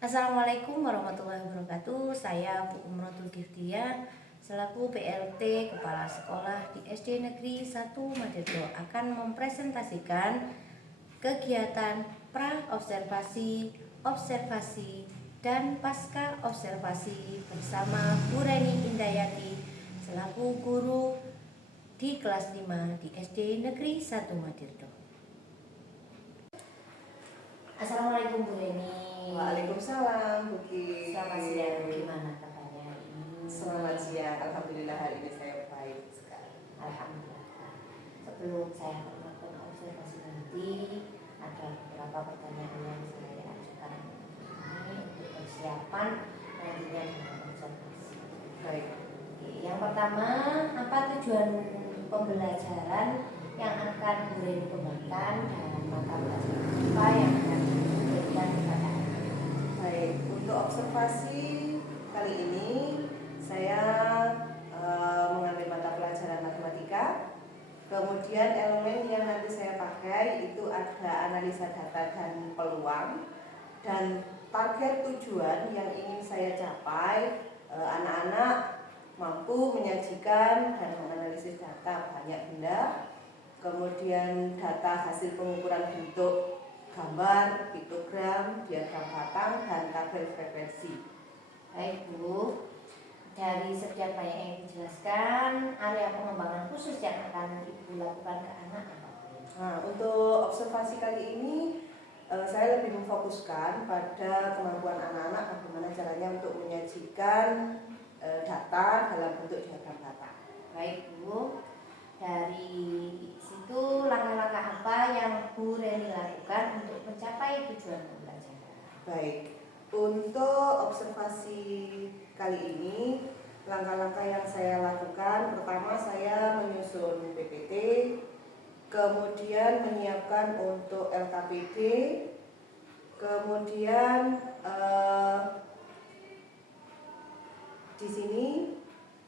Assalamualaikum warahmatullahi wabarakatuh. Saya Bu Umrotul Giftia selaku PLT Kepala Sekolah di SD Negeri 1 Madirjo akan mempresentasikan kegiatan pra-observasi, observasi, dan pasca observasi bersama Bu Reni Indayati selaku guru di kelas 5 di SD Negeri 1 Madirjo. Assalamualaikum Bu Reni. Waalaikumsalam, Buki. Selamat siang, gimana kabarnya hari ini? Selamat siang, alhamdulillah hari ini saya baik sekali. Alhamdulillah. Sebelum saya melakukan observasi nanti, ada beberapa pertanyaan yang saya ajukan ini untuk persiapan nantinya dalam observasi. Baik. Yang pertama, apa tujuan pembelajaran yang akan Bu Reni kembangkan dalam mata pelajaran apa yang akan diberikan kepada anak? Baik, untuk observasi kali ini saya mengambil mata pelajaran matematika. Kemudian elemen yang nanti saya pakai itu ada analisa data dan peluang. Dan target tujuan yang ingin saya capai, anak-anak mampu menyajikan dan menganalisis data banyak benda. Kemudian data hasil pengukuran bentuk gambar, piktogram, diagram batang, dan tabel frekuensi. Baik Bu, dari sekian banyak yang dijelaskan, area pengembangan khusus yang akan Ibu lakukan ke anak apa? Nah, untuk observasi kali ini saya lebih memfokuskan pada kemampuan anak-anak bagaimana caranya untuk menyajikan data dalam bentuk diagram batang. Baik Bu, dari situ langkah-langkah apa yang Bu Reni lakukan untuk mencapai tujuan pembelajaran? Baik, untuk observasi kali ini langkah-langkah yang saya lakukan, pertama saya menyusun PPT, kemudian menyiapkan untuk LKPD, kemudian di sini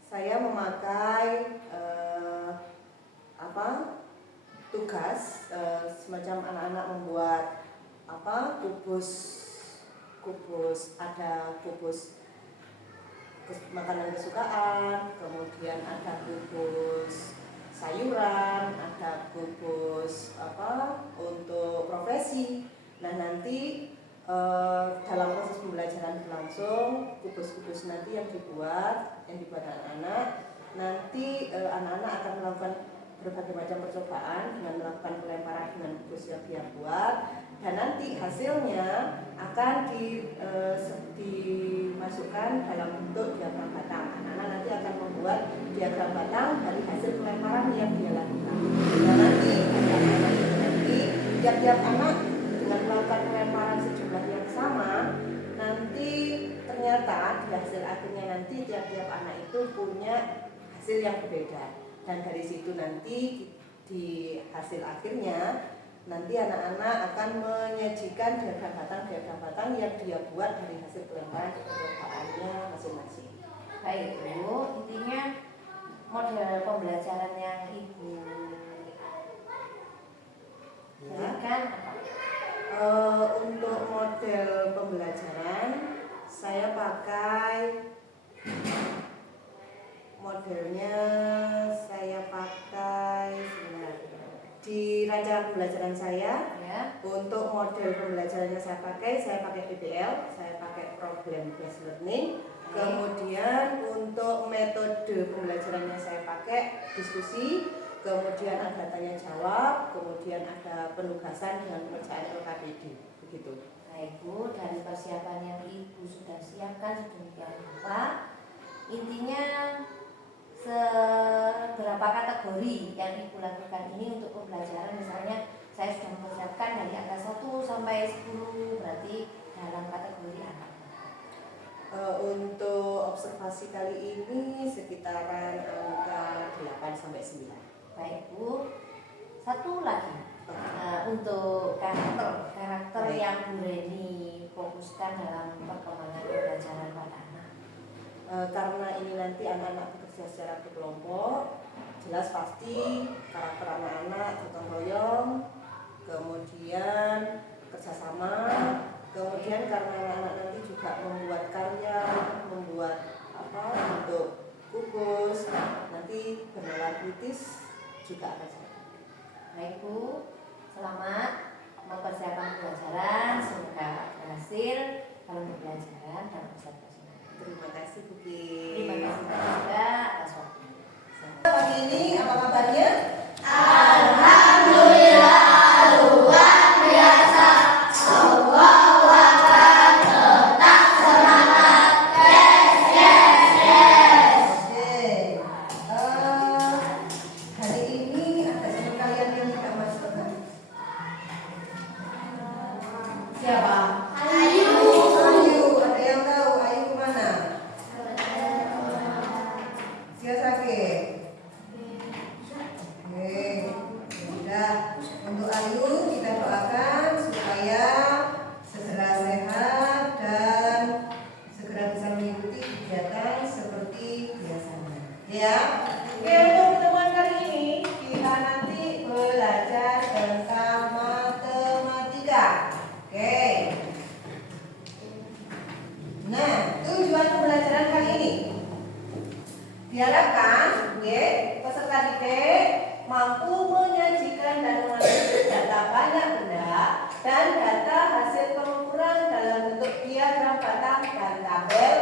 saya memakai tugas semacam anak-anak membuat kubus ada kubus makanan kesukaan, kemudian ada kubus sayuran, ada kubus untuk profesi. Nah, nanti dalam proses pembelajaran berlangsung, kubus-kubus nanti yang dibuat anak-anak, nanti anak-anak akan melakukan berbagai macam percobaan dengan melakukan pelemparan dengan kubus yang dia buat, dan nanti hasilnya akan dimasukkan dalam bentuk diagram batang. Anak-anak nanti akan membuat diagram batang dari hasil pelemparan yang dia lakukan. Dan nanti tiap-tiap anak dengan melakukan pelemparan sejumlah yang sama, nanti ternyata di hasil akhirnya nanti tiap-tiap anak itu punya hasil yang berbeda. Dan dari situ nanti di hasil akhirnya nanti anak-anak akan menyajikan diagram batang yang dia buat dari hasil pelemparan percobaannya masing-masing. Baik Bu, intinya model pembelajaran yang Ibu berikan apa? Untuk model pembelajaran saya pakai di rancangan pembelajaran saya ya. Untuk model pembelajarannya saya pakai PBL, saya pakai problem based learning. Kemudian untuk metode pembelajarannya saya pakai diskusi, kemudian ada tanya jawab, kemudian ada penugasan dengan pekerjaan LKPD, begitu. Baik Bu, dari persiapan yang Ibu sudah siapkan sedemikian rupa, intinya seberapa kategori yang Ibu lakukan ini untuk pembelajaran. Misalnya saya sudah mempersiapkan dari angka 1 sampai 10, berarti dalam kategori apa? Untuk observasi kali ini sekitaran angka 8 sampai 9. Baik Bu, satu lagi untuk karakter yang Bu Reni fokuskan dalam perkembangan pembelajaran pada anak. Karena ini nanti anak-anak bekerja secara berkelompok, jelas pasti karakter anak-anak gotong royong, kemudian kerjasama, kemudian karena anak-anak nanti juga membuat karya, membuat bentuk kubus, nanti bernalar kritis juga akan saya. Baik Bu, selamat mempersiapkan pelajaran, semoga berhasil dalam pembelajaran dan observasi. Terima kasih Bu Ki. Terima kasih juga atas waktunya. Pagi ini apa kabarnya? Alhamdulillah luar biasa. Allahu Akbar, tetap semangat. Yes. Oke. Hari ini ada satu kalian yang tidak masuk kan? Siapa? Ayu. Ayu, ada yang tahu Ayu kemana? Dia sakit. Oke, sudah. Untuk Ayu kita doakan supaya segera sehat dan segera bisa mengikuti kegiatan seperti biasanya. Ya. Oke, untuk pertemuan kali ini kita nanti belajar tentang matematika. Oke. Nah, tujuan pembelajaran kali ini diharapkan peserta didik mampu menyajikan dan menganalisis data banyak benda dan data hasil pengukuran dalam bentuk diagram batang dan tabel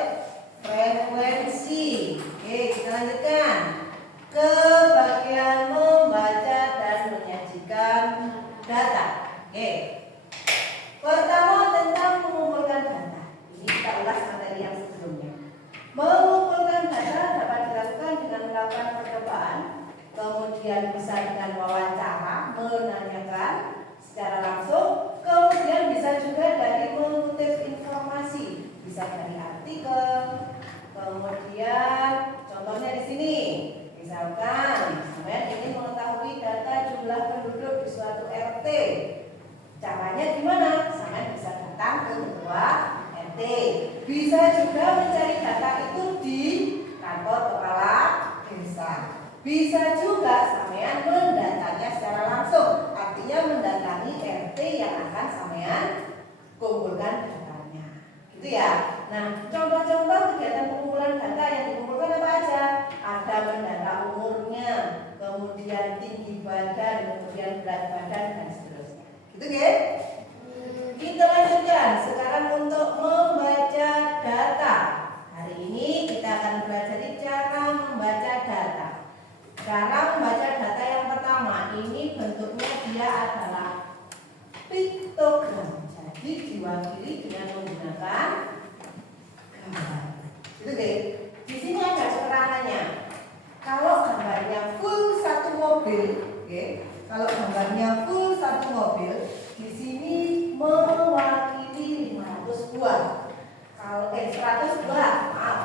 frekuensi. Oke, kita lanjutkan ke bagian membaca dan menyajikan data. Oke. Pertama tentang mengumpulkan data. Ini kita ulas materi yang sebelumnya. Mengumpulkan data dapat dilakukan dengan melakukan percobaan, kemudian bisa dengan wawancara, menanyakan secara langsung, kemudian bisa juga dari mengutip informasi, bisa dari artikel, kemudian contohnya di sini, misalkan sampai ingin mengetahui data jumlah penduduk di suatu RT. Caranya gimana? Sampai bisa datang ke ketua RT. Bisa juga mencari data itu di kantor kepala desa. Bisa juga sampean mendatanya secara langsung. Artinya mendatangi RT yang akan sampean kumpulkan datanya. Gitu ya. Nah, contoh-contoh kegiatan pengumpulan data yang dikumpulkan apa aja? Ada mendata umurnya, kemudian tinggi badan, kemudian berat badan dan seterusnya. Gitu ya? Kita lanjutkan sekarang untuk membaca data. Hari ini kita akan belajar cara membaca data. Cara membaca data yang pertama, ini bentuknya dia adalah piktogram. Jadi diwakili dengan menggunakan gambar. Gitu deh. Di sini ada keterangannya. Kalau gambarnya full satu mobil, kalau gambarnya full satu mobil, di sini mewakili 500 buah. Kalau 100 buah, maaf.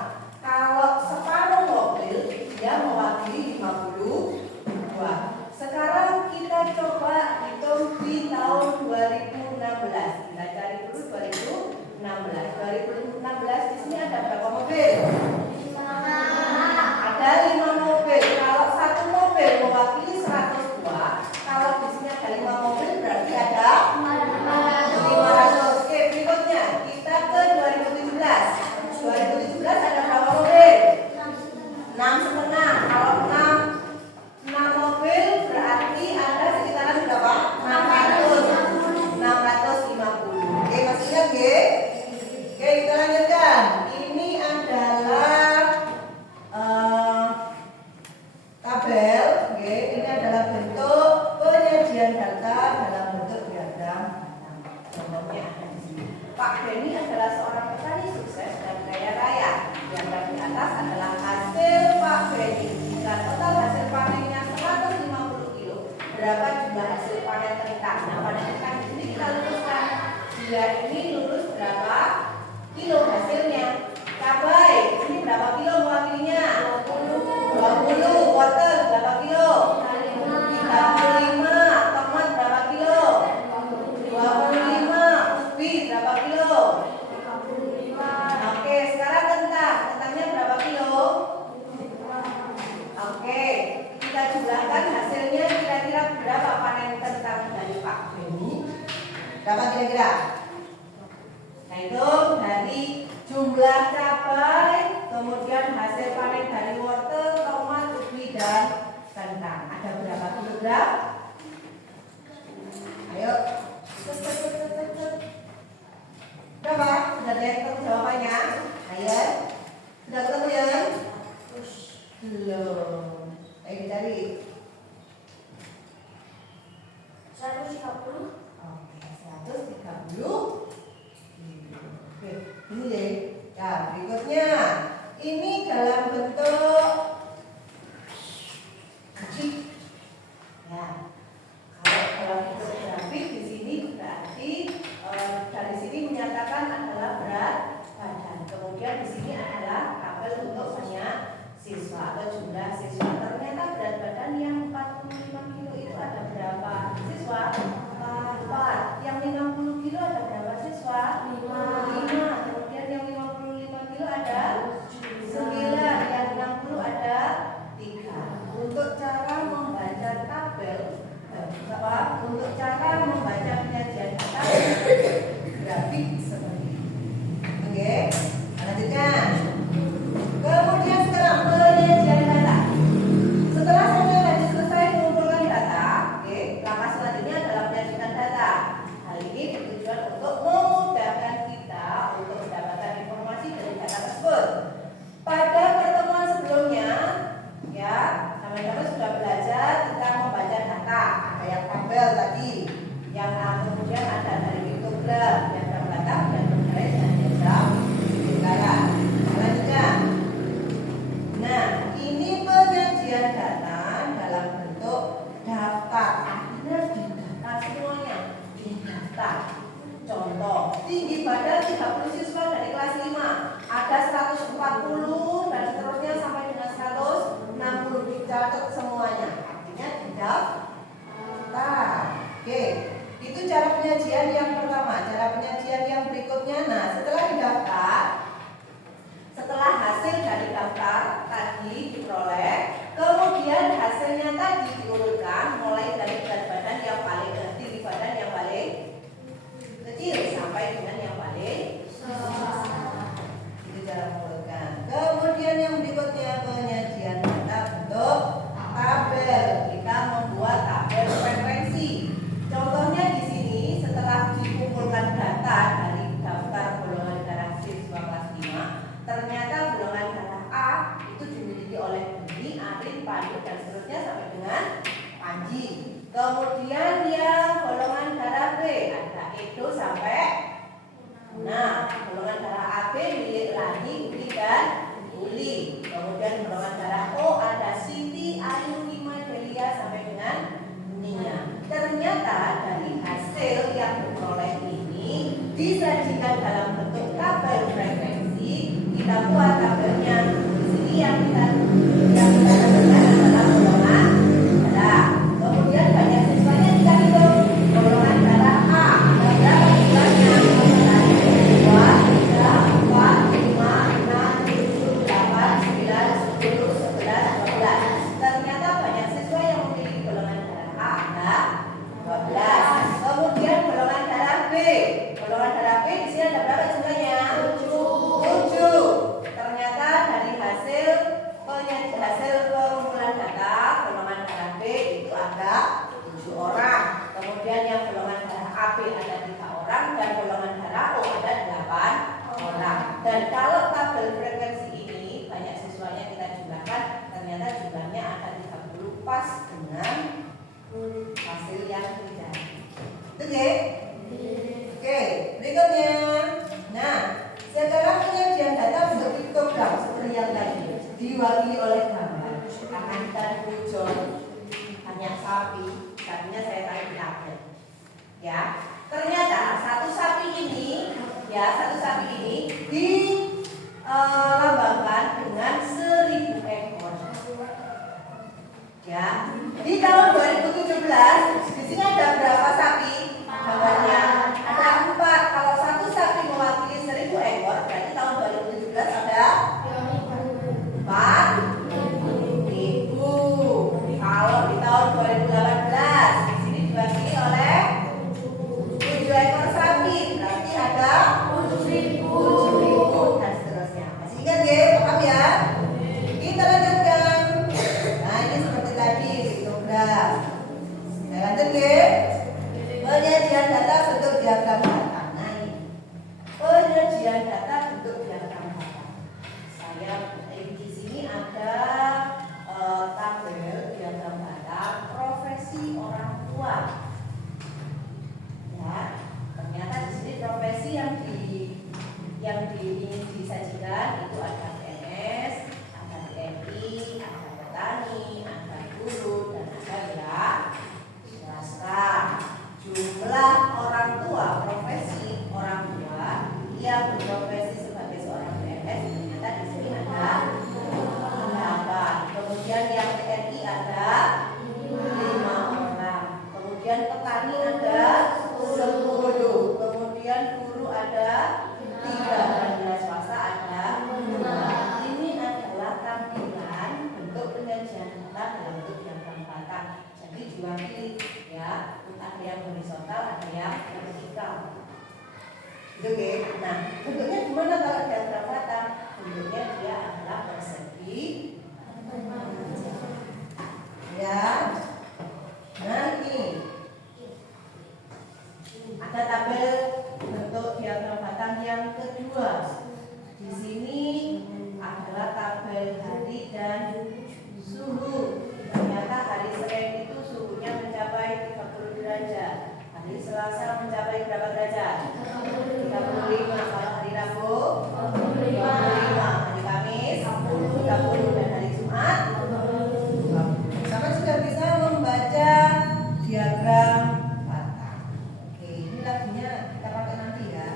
Kalau separuh mobil, dia mewakili 50 buah. Sekarang kita coba hitung di tahun 2016. Kita cari dulu 2016. 2016 di sini ada berapa mobil? Ada 5 mobil. Kalau satu mobil mewakili 100 buah, kalau di sini ada 5 mobil berarti ada 500. Oke, berikutnya kita ke 2017. 2017 ada berapa mobil? 6,5. Kalau 6 mobil berarti ada sekitaran berapa? 650. Oke, masih ingat ya? Oke, kita lanjutkan. Ini adalah tabel. Ini adalah bentuk penyajian data dalam bentuk diagram. Contohnya ada di sini. Pak Denny adalah seorang petani sukses dan kaya raya. Yang di atas adalah hasil Pak Denny. Jika total hasil panennya 150 kilo, berapa jumlah hasil panen kentang? Nah, panen kentang di sini kita luruskan. Dia ini lurus berapa kilo hasilnya? Cabai ini berapa kilo mewakilinya? 20. Wortel berapa kilo? 35. Tomat berapa kilo? 25. Ubi berapa kilo? 55. Oke, sekarang kentang. Kentangnya berapa kilo? Oke, kita jumlahkan hasilnya kira-kira berapa panen kentang dari Pak Denny? Berapa kira-kira? Nah itu adalah cabai, kemudian hasil panen dari wortel, tomat, ubi, dan kentang. Ada berapa kilogram? Ayo. Berapa? Sudah ada yang ketemu jawabannya? Ayo. Sudah ketemu ya? Belum. Ayo dicari. 130. Oke, 130. Oke, ini deh. Ya, berikutnya. Ini dalam bentuk grafik. Ya. Kalau bentuk grafik di sini berarti dari sini menyatakan adalah berat badan. Kemudian di sini adalah tabel untuk banyak siswa atau jumlah siswa. Ternyata berat badan yang 45 kilo itu ada berapa siswa? 4. Yang 50 kilo ada berapa siswa? 5. Kemudian yang 55 kilo ada 9. Yang 60 ada 3. Untuk cara membaca tabel untuk cara membaca penyajian data grafik seperti ini. Oke, lanjutkan. Kemudian sekarang penyajian data. Setelah saya tadi selesai mengumpulkan data, oke, langkah selanjutnya adalah menyajikan data. Hal ini bertujuan untuk memudahkan kita untuk mendapatkan informasi dari data tersebut. Pada pertemuan sebelumnya, ya, sama-sama sudah belajar tentang membaca data. Ada yang tabel tadi, yang kemudian ada dari piktogram, diagram batang, dan berbagai dan diagram lingkaran. Lanjutkan. Nah, ini penyajian data dalam bentuk daftar. Artinya didata semuanya, didaftar. Contoh, tinggi badan 30 siswa dari kelas 5, ada 140 dan seterusnya sampai dengan 160, dicatat semuanya. Artinya didaftar. Oke, itu cara penyajian yang pertama. Cara penyajian yang berikutnya, nah setelah didaftar, setelah hasil dari daftar tadi diperoleh, kemudian hasilnya tadi diurutkan mulai dari berat badan yang paling tinggi badan yang paling kecil sampai dengan yang paling besar. Itu cara mengurutkan. Kemudian yang berikutnya penyajian data bentuk tabel. Kita membuat tabel frekuensi. Contohnya di sini setelah dikumpulkan data dari daftar golongan darah siswa kelas 5, ternyata golongan darah A itu dimiliki oleh Budi, Arin, Pandu, dan seterusnya sampai dengan Panji. Kemudian yang golongan darah B ada Edo sampai golongan darah AB milik Lani, Uli, dan Uli. Kemudian golongan darah O ada Siti, Ayu, Nima, Delia sampai dengan Nia. Ternyata dari hasil yang diperoleh ini disajikan dalam bentuk tabel frekuensi. Kita buat tabelnya. Di sini yang kita dapatkan adalah golongan darah. Kemudian banyak siswanya kita hitung. Golongan darah A ada berapa jumlahnya? 2, 3, 4, 5, 6, 7, 8, 9, 10, 11, 12. Ternyata banyak siswa yang memiliki golongan darah A ada 12. Kemudian golongan darah B. Golongan darah B di sini ada berapa jumlahnya? 7. Ternyata dari hasil pengumpulan data golongan darah B itu ada 7 orang. Kemudian yang golongan darah AB ada 3 orang dan golongan darah O ada 8 orang. Dan kalau tabel frekuensi ini banyak siswanya kita jumlahkan, ternyata jumlahnya akan 30 pas dengan hasil yang terjadi. Oke? Oke, berikutnya. Nah, sekarang penyajian data bentuk piktogram seperti yang tadi diwakili oleh gambar. Akan ikan bujon, banyak sapi, sapinya saya tarik di tabel. Ya, ternyata satu sapi ini dilambangkan dengan 1000 ekor. Ya, di tahun 2017 di sini ada berapa sapi? Gambarnya ada 4. Kalau satu sapi mewakili 1000 ekor, berarti tahun 2017 ada 4.000. Kalau di tahun 2018 di sini diwakili oleh 7 ekor sapi, berarti ada 7.000 dan seterusnya. penyajian data bentuk diagram batang. Di sini ada tabel diagram batang profesi orang tua. Ya, ternyata di sini profesi yang ingin disajikan itu ada PNS, ada TNI, ada petani, ada guru, dan ada swasta. Jumlah orang tua, profesi orang tua yang berprofesi sebagai seorang PNS ternyata di sini ada 8. Kemudian yang TNI ada 5 orang. Kemudian petani ada 10. Kemudian guru ada 3 dan swasta ada 2. Ini adalah tampilan bentuk penyajian data dalam bentuk diagram batang. Jadi diwakili ya, ada yang horizontal, ada yang vertikal. Gitu ya. Nah, bentuknya gimana kalau diagram batang? Bentuknya dia adalah persegi. Ya. Nah, ini ada tabel bentuk diagram batang yang kedua. Di sini adalah tabel hari dan suhu. Ternyata hari Senin itu suhunya mencapai 30 derajat. Hari Selasa mencapai berapa derajat? 35. Kalau hari Rabu 25. Hari Kamis 30. Dan hari Jumat 20. Sampai sudah bisa membaca diagram batang. Oke, ini lagunya kita pakai nanti ya.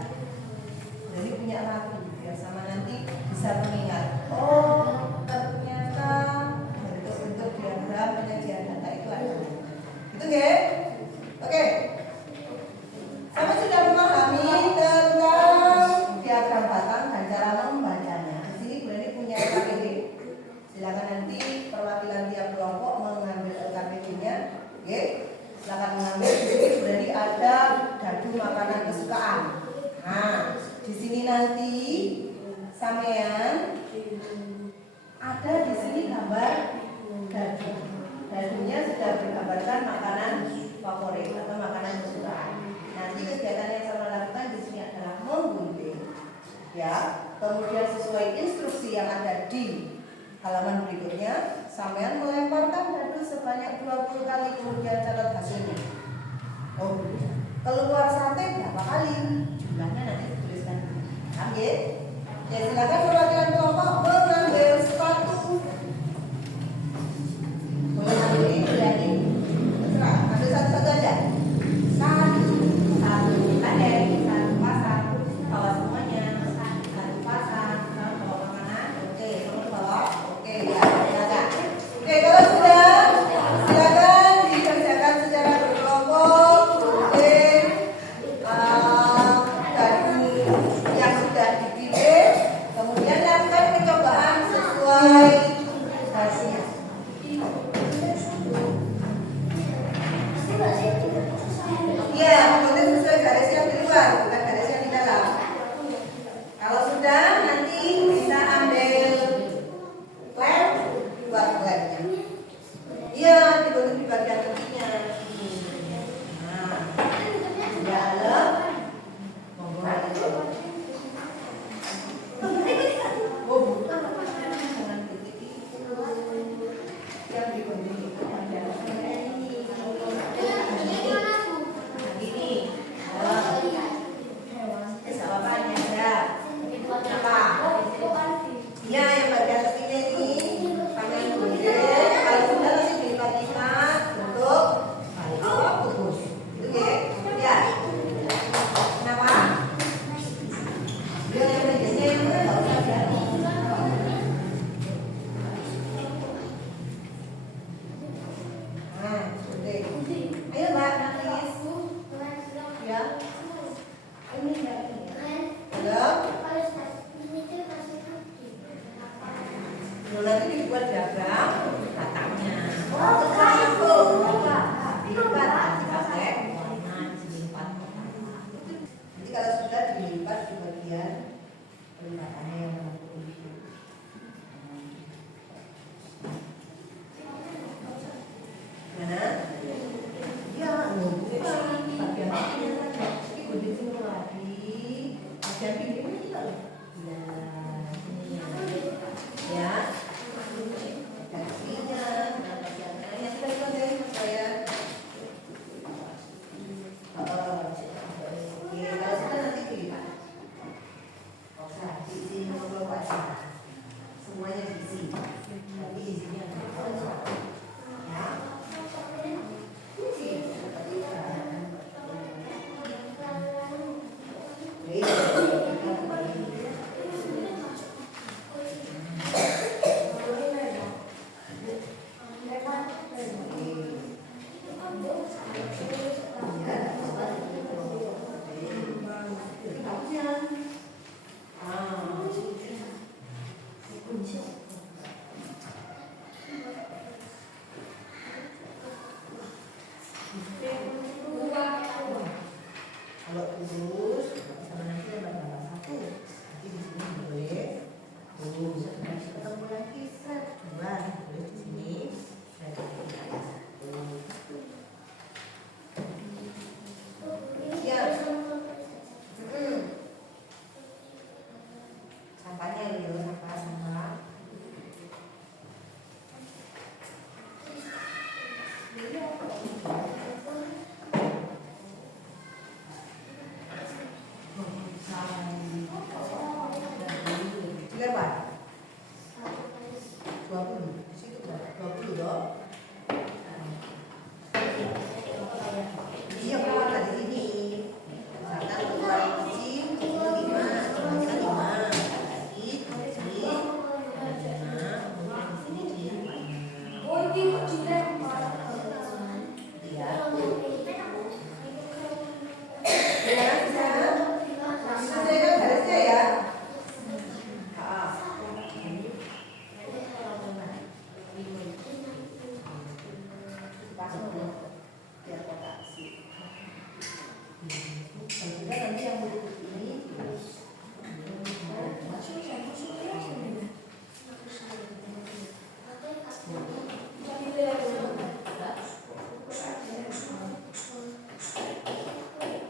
Jadi punya lagu biar sama nanti bisa mengingat. Oh, ternyata bentuk-bentuk diagram penyajian data itu ada. Itu ya? Oke. Sama sudah memahami tentang diagram batang dan cara membacanya. Di sini Bu Leni punya LKPD. Silakan nanti perwakilan tiap kelompok mengambil LKPD-nya. Oke. Silakan mengambil. Di sini Bu Leni ada dadu makanan kesukaan. Nah, di sini nanti sampean ada di sini gambar dadu. Dadunya sudah digambarkan makanan favorit atau makanan kesukaan. Nanti kegiatan yang saya lakukan di sini adalah menggunting. Ya, kemudian sesuai instruksi yang ada di halaman berikutnya, sampean melemparkan dadu sebanyak 20 kali, kemudian catat hasilnya. Oh, keluar sate berapa kali? Jumlahnya nanti dituliskan. Oke. Ya, silakan perwakilan kelompok mengambil sepatu. Boleh ambil ini, boleh ini. Terserah, ambil satu-satu aja. Satu pasang, bawa semuanya. Satu pasang, bawa makanan. Oke, kamu bawa. Oke, ya, silakan. Oke, kalau sudah, silakan dikerjakan secara berkelompok. Oke, dadu yang sudah dipilih, kemudian lakukan percobaan sesuai hasil. Iya, kemudian sesuai garis yang di luar, bukan garis yang di dalam. Kalau sudah, nanti bisa ambil lem, buat lemnya. Iya, dibentuk di bagian tepinya. Nah, di dalam, monggo. Oh, bukan. Jangan begitu. Yang dibentuk itu ada ini. Ini. Jawabannya ada. Apa? Iya, yang bagian tepinya ini. Tangan gunting. Kalau sudah nanti dilipat-lipat untuk putus. Itu ya. Ya. Kenapa? Dia yang bagiannya yang mana? Nah, ini ya. Kakinya, yang sudah dipelajari sama saya. Oke, kalau sudah nanti pilih Pak. Oke, diisi 54 semuanya diisi. Tapi isinya ya. Isi. Kalau kurus, sama nanti ada tambah satu. Nanti di sini boleh. Bisa ketemu lagi set. Dua, boleh di sini. Dan di sini satu. Ya. Sampahnya dulu, sampah. Lebar 20, di situ berapa? 20 dong. Iya, keluar dari sini. Misalkan keluar kucing, itu 5, cuma 5. Lagi, sini 5, kemudian di sini di 5. Iya. Ya, bisa. Sesuaikan garisnya ya. Biar rotasi. Nanti yang berikut ini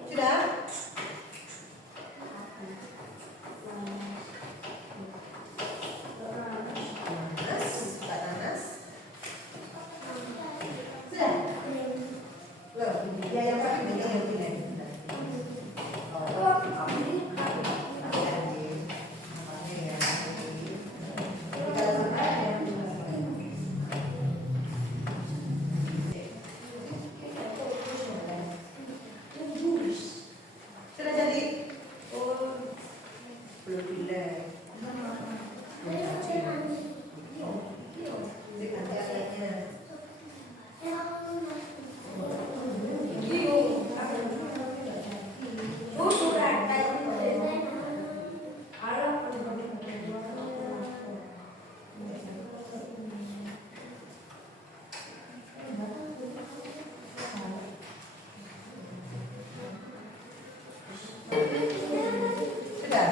sudah. Nanas. Sudah. Loh, ya yang pakai meja yang pilih. Sudah jadi? Belum pilih. Nanti adanya. Sudah.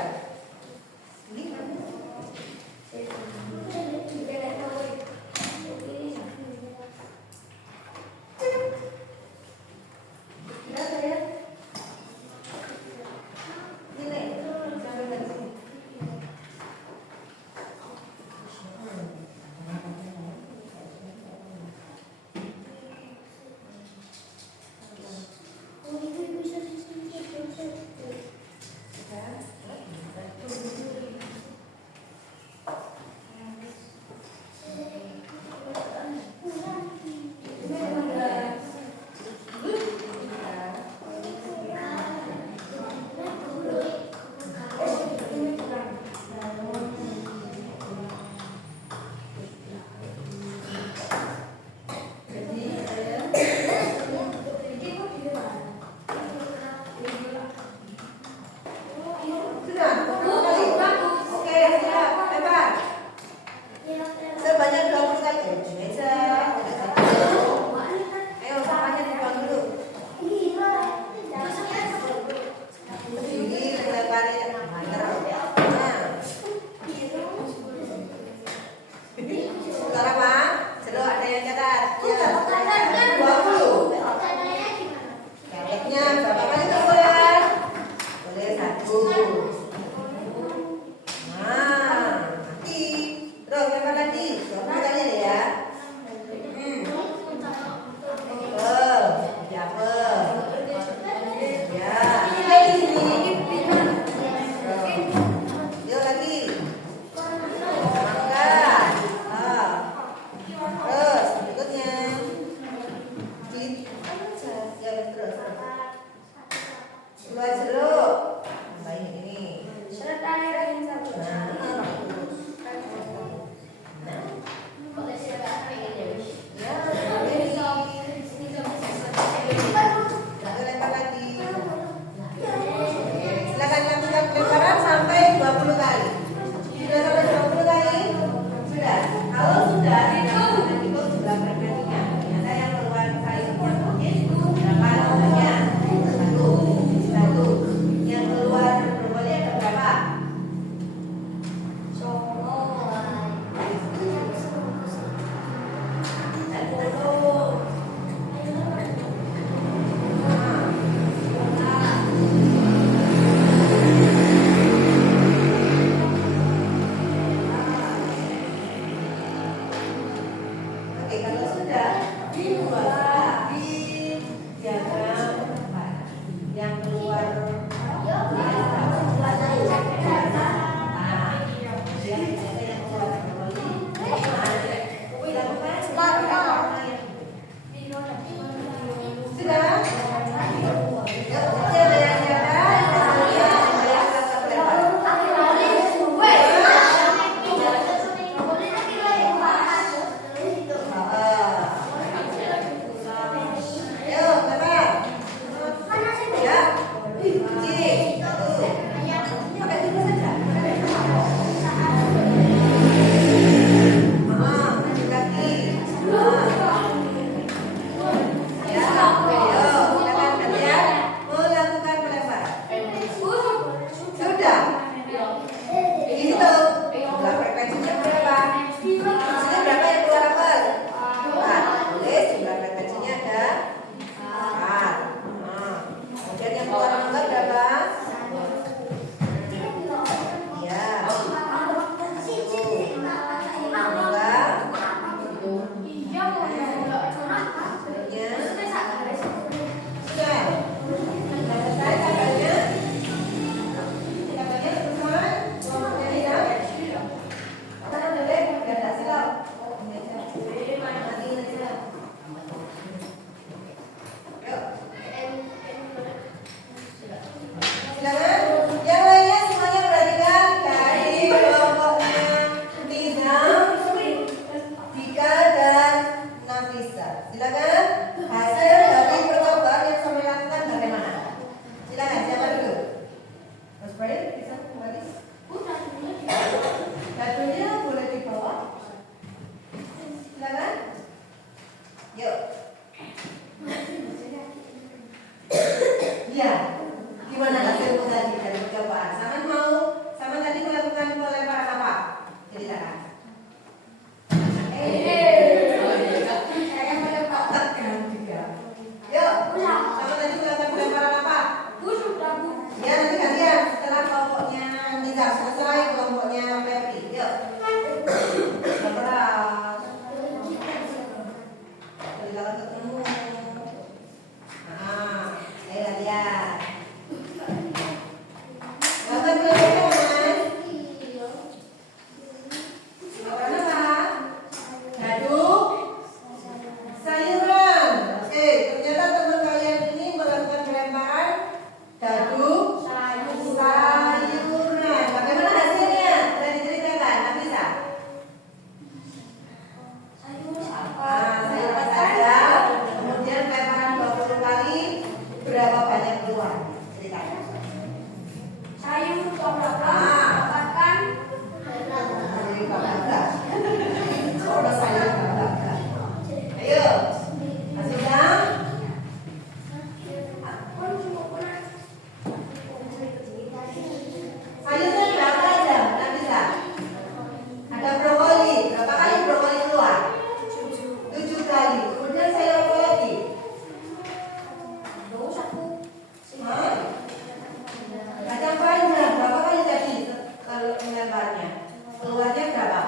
Keluarnya berapa?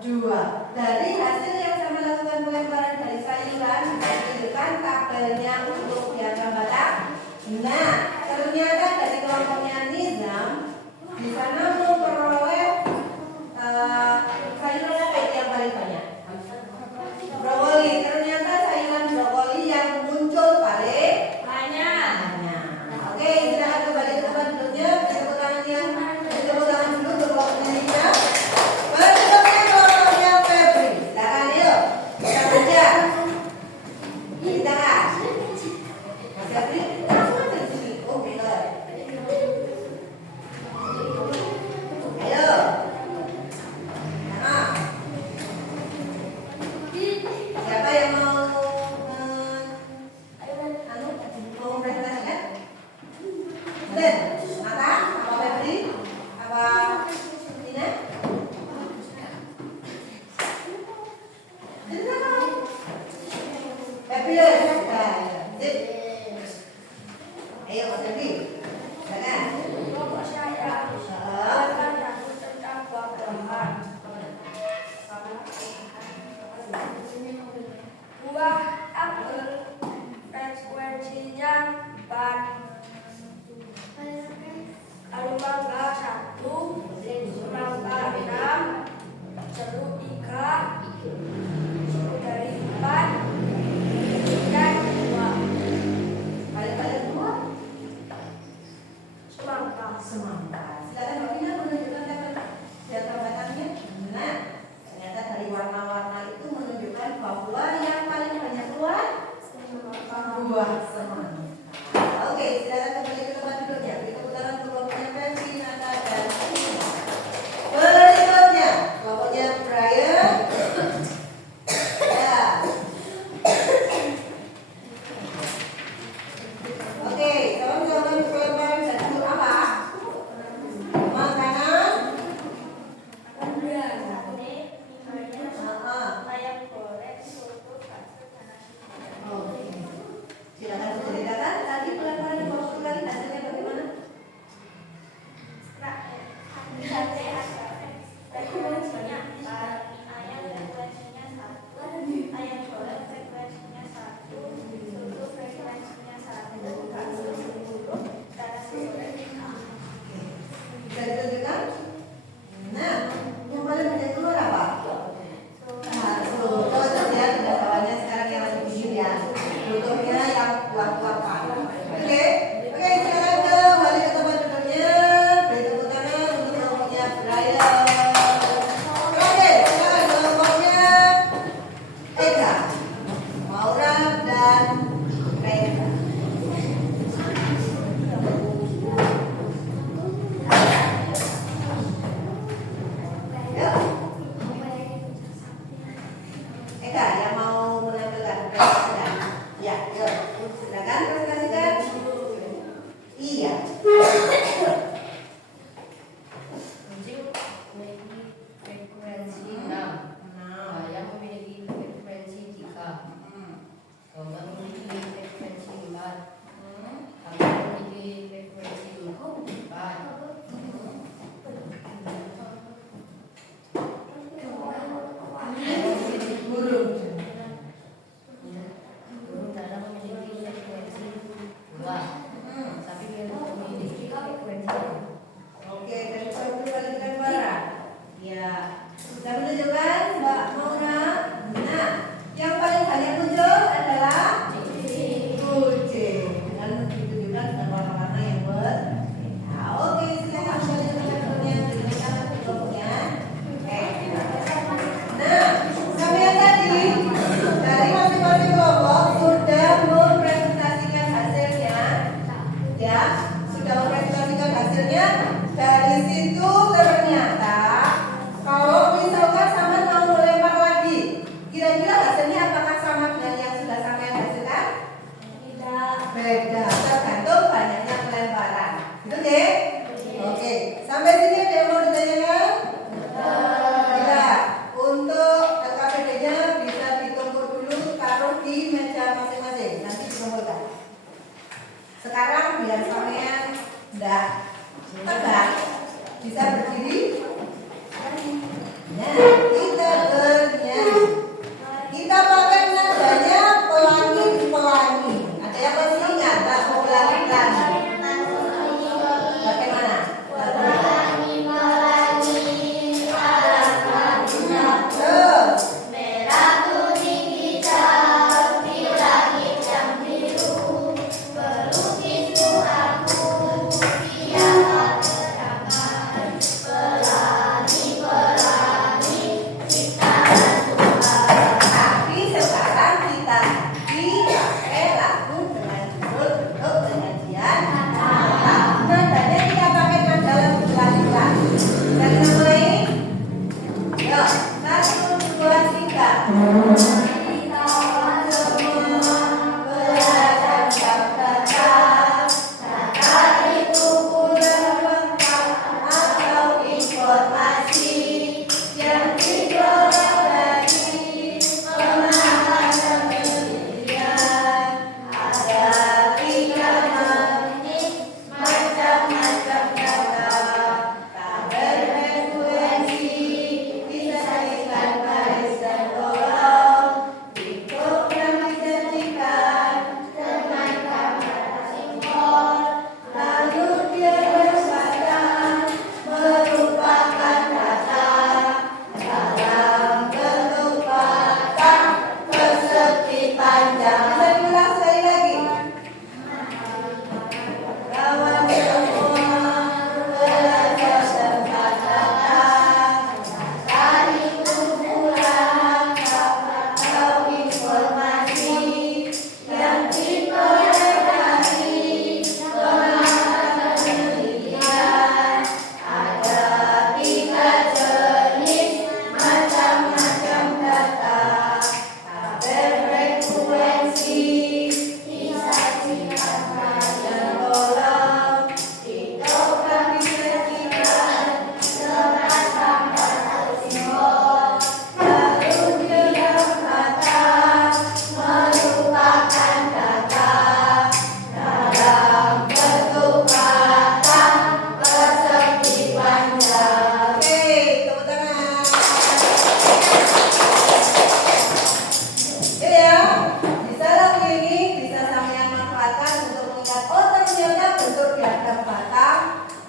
2. Dari hasil yang sama lakukan pelemparan dari sayuran, hasilkan tabelnya untuk diagram batak. Nah, ternyata dari kelompoknya Nizam di sana memperoleh sayuran apa yang paling banyak? Brokoli. Ternyata sayuran brokoli yang muncul paling banyak. Oke, silakan kembali ke tempat duduknya. Tepuk tangan dulu untuk kelompoknya Nizam. Berikutnya kelompoknya Febri. Silakan yuk. Kita belajar. Silakan. Mas Febri, kamu ada di sini. Oh, benar. Ayo. Nah. Siapa yang mau mempresentasikan? Ben, Nata, apa Febri? Apa Tina? Febri, sip. Ayo Mas Febri, silakan. Kelompok saya akan mengaku tentang buah-buahan. Buah apel frekuensinya 4. Lalu mangga 1, semangka 6, jeruk 3, strawberry 4, dan 2. Paling-paling dua. Semangka. Semangka. Silakan Mbak Vina menunjukkan diagram batangnya. Nah, ternyata dari warna-warna itu menunjukkan bahwa yang paling banyak keluar buah semangka. Oke, silakan kembali ke tempat duduknya. Beri tepuk tangan untuk kelompoknya Febri, Nata, dan Tina. Berikutnya kelompoknya Brian. Ya. Oke, sama-sama pelemparan jadul apa? Makanan. Ayam goreng, soto, bakso, dan nasi goreng. Oke. Silakan diceritakan tadi pelemparan di bawah kali hasilnya bagaimana? Sate ada frekuensinya 4, ayam frekuensinya 1, ayam goreng frekuensinya 1, soto frekuensinya 1, bakso 10, dan nasi goreng 5. Bisa ditunjukkan? Nah, yang paling banyak keluar apa? Soto. Lihat bawahnya sekarang yang lagi begini ya. Sotonya yang kuat-kuat. Oke, silakan kembali ke tempat duduknya. Beri tepuk tangan untuk kelompoknya Brian. Oke, silakan kelompoknya Eka, Maura, dan Reza. Yuk. Eka yang mau menampilkan presentasinya. Ya, yuk. Silakan presentasikan. Iya. Nah, kita bernyanyi. Kita pakai nadanya pelangi-pelangi. Ada yang masih ingat? Tak mau pelangi-pelangi. Bagaimana? Terus. Tapi sekarang kita pakai lagu dengan judul untuk penyajian. Nadanya kita pakai nada lagu pelan-pelan. Kita mulai. Yuk, 1, 2, 3.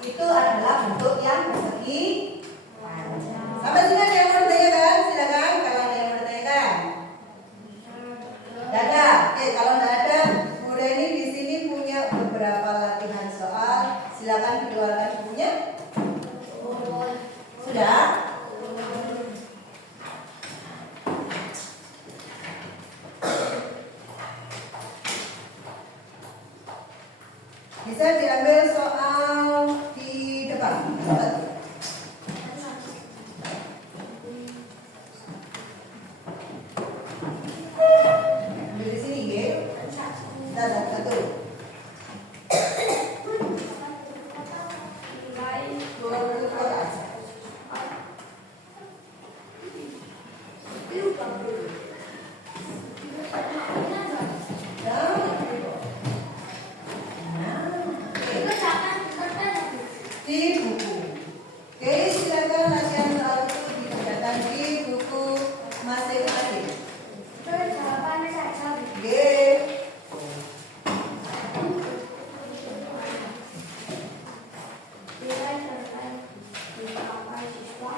Itu adalah bentuk yang persegi panjang. Sampai sini ada yang mau ditanyakan? Silakan kalau ada yang mau ditanyakan. Tidak ada. Oke, kalau tidak ada, Bu Reni di sini punya beberapa latihan soal. Silakan dikeluarkan bukunya. Sudah? Bisa diambil soal di depan. Ambil di sini, ya. Satu. Keluar aja. Di buku. Oke, silakan latihan soal itu dikerjakan di buku masing-masing. Oke. Nilai terbaik di apa siswa